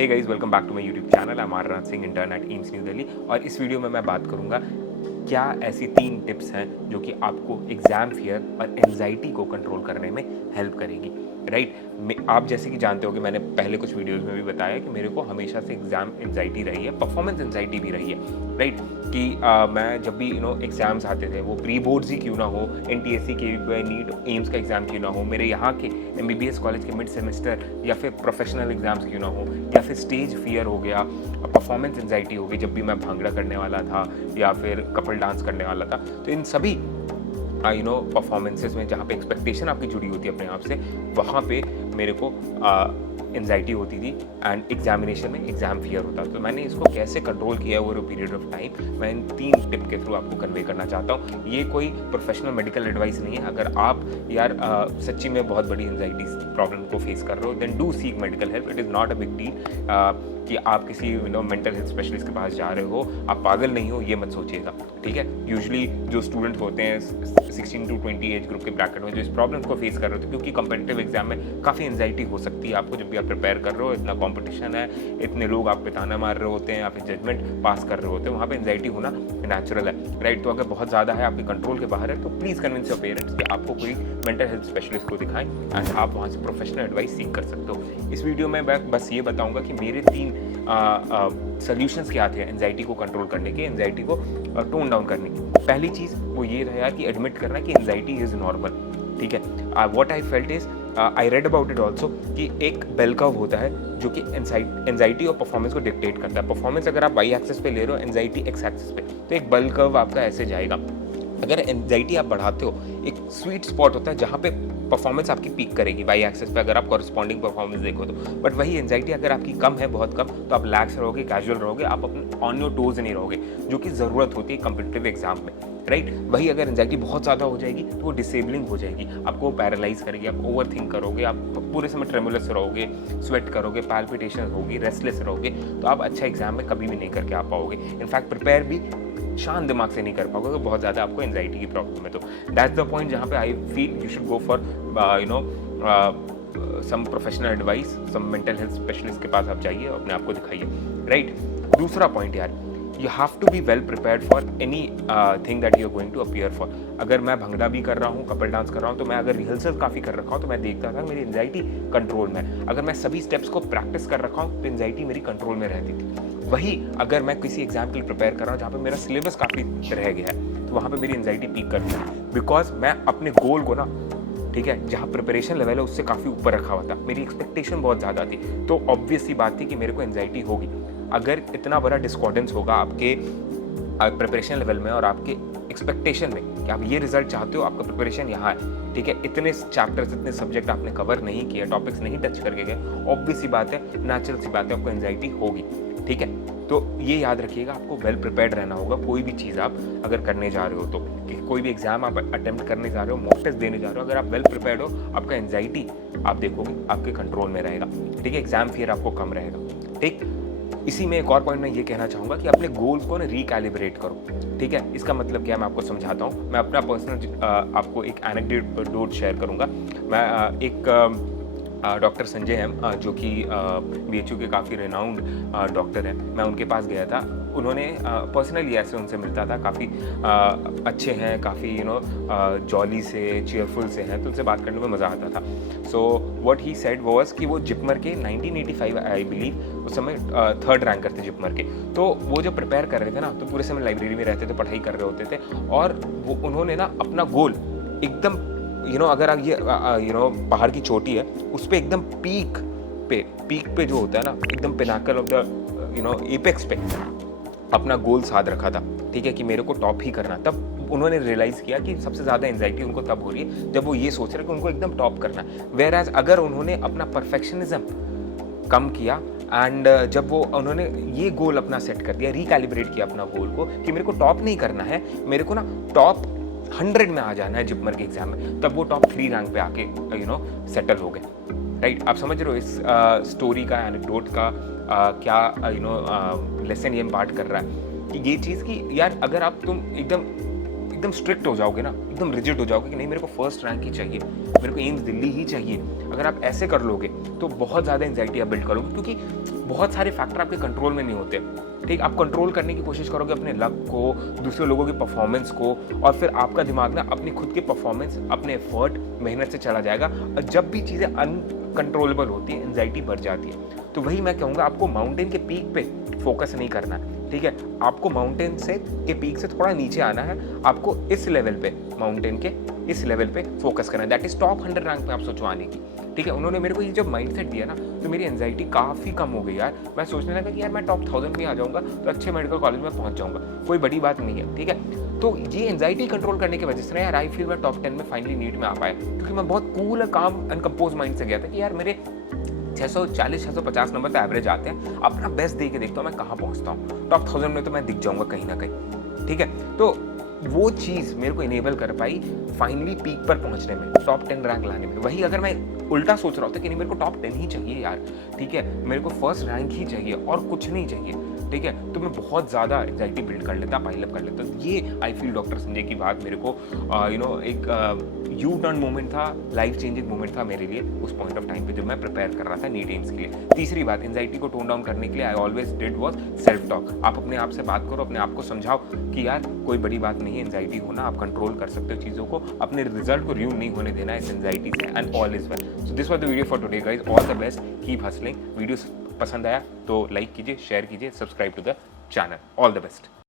Hey guys, welcome back to my YouTube channel. I am Aryan Singh, intern at AIIMS New Delhi. और इस video में मैं बात करूंगा क्या ऐसी 3 टिप्स हैं जो कि आपको एग्ज़ाम फियर और एंजाइटी को कंट्रोल करने में हेल्प करेगी। राइट, आप जैसे कि जानते हो कि मैंने पहले कुछ वीडियोस में भी बताया कि मेरे को हमेशा से एग्ज़ाम एंजाइटी रही है, परफॉर्मेंस एंजाइटी भी रही है। राइट, कि मैं जब भी एग्ज़ाम्स आते थे, वो प्री बोर्ड्स ही क्यों ना हो, NTSC के नीट एम्स का एग्ज़ाम क्यों ना हो, मेरे यहाँ के MBBS कॉलेज के मिड सेमेस्टर या फिर प्रोफेशनल एग्ज़ाम्स क्यों ना हो, या फिर स्टेज फियर हो गया, परफॉर्मेंस एंजाइटी हो गई जब भी मैं भांगड़ा करने वाला था या फिर कपल डांस करने वाला था। तो इन सभी परफॉर्मेंसेस में जहाँ पे एक्सपेक्टेशन आपकी जुड़ी होती है अपने आप से, वहाँ पे मेरे को एंजाइटी होती थी एंड एग्जामिनेशन में एग्जाम फियर होता। तो मैंने इसको कैसे कंट्रोल किया over a period of time, मैं इन 3 टिप के थ्रू आपको कन्वे करना चाहता हूँ। ये कोई प्रोफेशनल मेडिकल एडवाइस नहीं है। अगर आप यार सच्ची में बहुत बड़ी एंजाइटी प्रॉब्लम को फेस कर रहे हो, then do seek medical help. It is not a big deal कि आप किसी मेंटल हेल्थ स्पेशलिस्ट के पास जा रहे हो, आप पागल नहीं हो, ये मत सोचिएगा। ठीक है, यूजुअली जो स्टूडेंट होते हैं 16 to 20 एज ग्रुप के ब्रैकेट में जो इस प्रॉब्लम को फेस कर रहे हो, क्योंकि कंपेटिटिव एग्जाम में काफ़ी एंजाइटी हो सकती है आपको जब भी आप प्रिपेयर कर रहे हो। इतना कंपटीशन है, इतने लोग आप पे ताना मार रहे होते हैं या फिर जजमेंट पास कर रहे होते हैं, वहाँ पे एंजाइटी होना नेचुरल है। राइट, तो अगर बहुत ज़्यादा है, आपके कंट्रोल के बाहर है, तो प्लीज़ कन्विंस योर पेरेंट्स कि आपको कोई मेंटल हेल्थ स्पेशलिस्ट को दिखाएं एंड आप वहाँ से प्रोफेशनल एडवाइस सीख कर सकते हो। इस वीडियो में मैं बस ये बताऊँगा कि मेरे 3 सॉल्यूशंस क्या थे एंजाइटी को कंट्रोल करने के, एंजाइटी को टोन डाउन करने की। पहली चीज़ वो ये रहा कि एडमिट करना कि एंजाइटी इज़ नॉर्मल। ठीक है, what I felt is I read about it also कि एक बेल कर्व होता है जो कि एंजाइटी और परफॉर्मेंस को डिक्टेट करता है। परफॉर्मेंस अगर आप वाई एक्सिस पे ले रहे हो, एंजाइटी एक्स एक्सिस पे, तो एक बेल कर्व आपका ऐसे जाएगा। अगर एंजाइटी आप बढ़ाते हो, एक स्वीट स्पॉट होता है जहाँ पे परफॉर्मेंस आपकी पीक करेगी वाई एक्सिस पे, अगर आप कॉरस्पॉन्डिंग परफॉर्मेंस देखो तो। बट वही एंजाइटी अगर आपकी कम है, बहुत कम, तो आप लैक्स रहोगे, कैजुअल रहोगे, आप अपने ऑन योर टोज नहीं रहोगे, जो कि ज़रूरत होती है कम्पिटिटिव एग्जाम में। राइट, वही अगर एंजाइटी बहुत ज़्यादा हो जाएगी तो वो डिसेबलिंग हो जाएगी, आपको पैरालाइज करेगी, आप ओवर थिंक करोगे, आप पूरे समय ट्रेमुलस रहोगे, स्वेट करोगे, पैल्पिटेशन होगी, रेस्टलेस रहोगे, तो आप अच्छा एग्जाम में कभी भी नहीं करके आ पाओगे। इनफैक्ट प्रिपेयर भी शांत दिमाग से नहीं कर पाओगे, तो बहुत ज़्यादा आपको एंजाइटी की प्रॉब्लम है। तो दैट्स द पॉइंट जहाँ पे I feel you should go for some professional advice, some mental health specialist के पास आप जाइए और अपने आप को दिखाइए। राइट, दूसरा पॉइंट यार, you have to be well prepared for anything that you are going to appear for. अगर मैं भंगड़ा भी कर रहा हूँ, कपल डांस कर रहा हूँ, तो मैं अगर रिहर्सल काफ़ी कर रखा हूँ तो मैं देखता था मेरी एंजाइटी कंट्रोल में। अगर मैं सभी स्टेप्स को प्रैक्टिस कर रखा हूँ तो एंजाइटी मेरी कंट्रोल में रहती थी। वही अगर मैं किसी एग्जाम के लिए प्रिपेयर कर रहा हूँ जहाँ पे मेरा सिलेबस काफ़ी रह गया है, तो वहाँ पे मेरी एंजाइटी पीक करती है, बिकॉज मैं अपने गोल को ना, ठीक है, जहाँ प्रिपरेशन लेवल है उससे काफ़ी ऊपर रखा हुआ था, मेरी एक्सपेक्टेशन बहुत ज़्यादा थी, तो ऑब्वियस सी बात थी कि मेरे को एंजाइटी होगी। अगर इतना बड़ा डिस्कॉर्डेंस होगा आपके प्रिपरेशन लेवल में और आपके एक्सपेक्टेशन में कि आप ये रिजल्ट चाहते हो, आपका प्रिपरेशन यहाँ है, ठीक है, इतने चैप्टर्स, इतने सब्जेक्ट आपने कवर नहीं किया, टॉपिक्स नहीं टच करके गए, ऑब्वियस सी बात है, नेचुरल सी बात है, आपको एंजाइटी होगी। ठीक है, तो ये याद रखिएगा, आपको वेल प्रिपेयर्ड रहना होगा। कोई भी चीज़ आप अगर करने जा रहे हो, तो कि कोई भी एग्जाम आप अटेम्प्ट करने जा रहे हो, मॉक टेस्ट देने जा रहे हो, अगर आप वेल प्रिपेयर्ड हो, आपका एंजाइटी आप देखोगे आपके कंट्रोल में रहेगा। ठीक है, एग्जाम फियर आपको कम रहेगा। ठीक, इसी में एक और पॉइंट मैं ये कहना चाहूँगा कि अपने गोल्स को ना रिकैलिब्रेट करो। ठीक है, इसका मतलब क्या है मैं आपको समझाता हूँ। मैं अपना पर्सनल आपको एक एनेक्डोट शेयर करूँगा। मैं एक डॉक्टर संजय हैं जो कि BHU के काफ़ी रिनाउंड डॉक्टर हैं, मैं उनके पास गया था। उन्होंने पर्सनली ऐसे उनसे मिलता था, काफ़ी अच्छे हैं, काफ़ी जॉली से, चीयरफुल से हैं, तो उनसे बात करने में मज़ा आता था। So what he said was कि वो जिपमर के 1985 आई बिलीव उस समय 3rd रैंकर थे जिपमर के। तो वो जब प्रिपेयर कर रहे थे ना, तो पूरे समय लाइब्रेरी में रहते थे, पढ़ाई कर रहे होते थे, और वो उन्होंने ना अपना गोल एकदम अगर आप ये पहाड़ की चोटी है, उस पर एकदम पीक पे जो होता है ना, एकदम पिनाकल ऑफ द एपेक्स पे अपना गोल साध रखा था। ठीक है, कि मेरे को टॉप ही करना। तब उन्होंने रियलाइज़ किया कि सबसे ज़्यादा एंजाइटी उनको तब हो रही है जब वो ये सोच रहे कि उनको एकदम टॉप करना है। वेयर एज अगर उन्होंने अपना परफेक्शनिज्म कम किया एंड जब वो उन्होंने ये गोल अपना सेट कर दिया, रिकैलिब्रेट किया अपना गोल को कि मेरे को टॉप नहीं करना है, मेरे को ना टॉप 100 में आ जाना है जिपमर के एग्जाम में, तब वो टॉप 3 रैंक पे आके सेटल हो गए। राइट, आप समझ रहे हो इस स्टोरी का, एनेक्डोट का क्या लेसन ये इम्पार्ट कर रहा है कि ये चीज़ कि यार अगर आप तुम एकदम स्ट्रिक्ट हो जाओगे ना, एकदम रिजिड हो जाओगे कि नहीं मेरे को फर्स्ट रैंक ही चाहिए, मेरे को एम्स दिल्ली ही चाहिए, अगर आप ऐसे कर लोगे तो बहुत ज़्यादा एंजाइटी आप बिल्ड करोगे, क्योंकि बहुत सारे फैक्टर आपके कंट्रोल में नहीं होते, ठीक। आप कंट्रोल करने की कोशिश करोगे अपने लक को, दूसरे लोगों की परफॉर्मेंस को, और फिर आपका दिमाग ना अपनी खुद की परफॉर्मेंस, अपने एफर्ट, मेहनत से चला जाएगा। और जब भी चीज़ें अनकंट्रोलेबल होती है, एंजाइटी बढ़ जाती है। तो वही मैं कहूँगा, आपको माउंटेन के पीक पे फोकस नहीं करना है, ठीक है। आपको माउंटेन के पीक से थोड़ा नीचे आना है। आपको इस लेवल पे, माउंटेन के इस लेवल पे फोकस करना है, दैट इज टॉप 100 रैंक पे आप सोचो आने की, ठीक है। उन्होंने मेरे को ये जब माइंडसेट दिया ना, तो मेरी एंजाइटी काफ़ी कम हो गई यार। मैं सोचने लगा कि यार मैं टॉप 1000 में आ जाऊँगा तो अच्छे मेडिकल कॉलेज में पहुँच जाऊँगा, कोई बड़ी बात नहीं है, ठीक है। तो ये एंजाइटी कंट्रोल करने की वजह से ना यार, आई फील मैं टॉप 10 में फाइनली नीट में आ पाया, क्योंकि मैं बहुत कूल, काम एंड कंपोज माइंड से गया था कि यार मेरे 640-650 नंबर तो एवरेज आते हैं, अपना बेस्ट दे के देखता हूँ मैं कहाँ पहुँचता हूँ, टॉप 1000 में तो मैं दिख जाऊँगा कहीं ना कहीं, ठीक है। तो वो चीज़ मेरे को इनेबल कर पाई फाइनली पीक पर पहुंचने में, टॉप 10 रैंक लाने में। वही अगर मैं उल्टा सोच रहा होता कि नहीं मेरे को टॉप 10 ही चाहिए यार, ठीक है, मेरे को फर्स्ट रैंक ही चाहिए और कुछ नहीं चाहिए, ठीक है, तो मैं बहुत ज़्यादा एंजाइटी बिल्ड कर लेता, पाइलअप कर लेता। ये आई फील डॉक्टर संजय की बात मेरे को एक यू टर्न मोमेंट था, लाइफ चेंजिंग मोमेंट था मेरे लिए उस पॉइंट ऑफ टाइम पे, जब मैं प्रिपेयर कर रहा था नीट एम्स के लिए। तीसरी बात, एंजाइटी को टोन डाउन करने के लिए I always did was self talk. आप अपने आप से बात करो, अपने आप को समझाओ कि यार कोई बड़ी बात नहीं है एंजाइटी होना, आप कंट्रोल कर सकते हो चीज़ों को, अपने रिजल्ट को रूइन नहीं होने देना इस एंजाइटी से, and all is well. So this was the video for today guys, all the best, keep hustling. Video पसंद आया तो लाइक कीजिए, शेयर कीजिए, subscribe to the channel, all the best.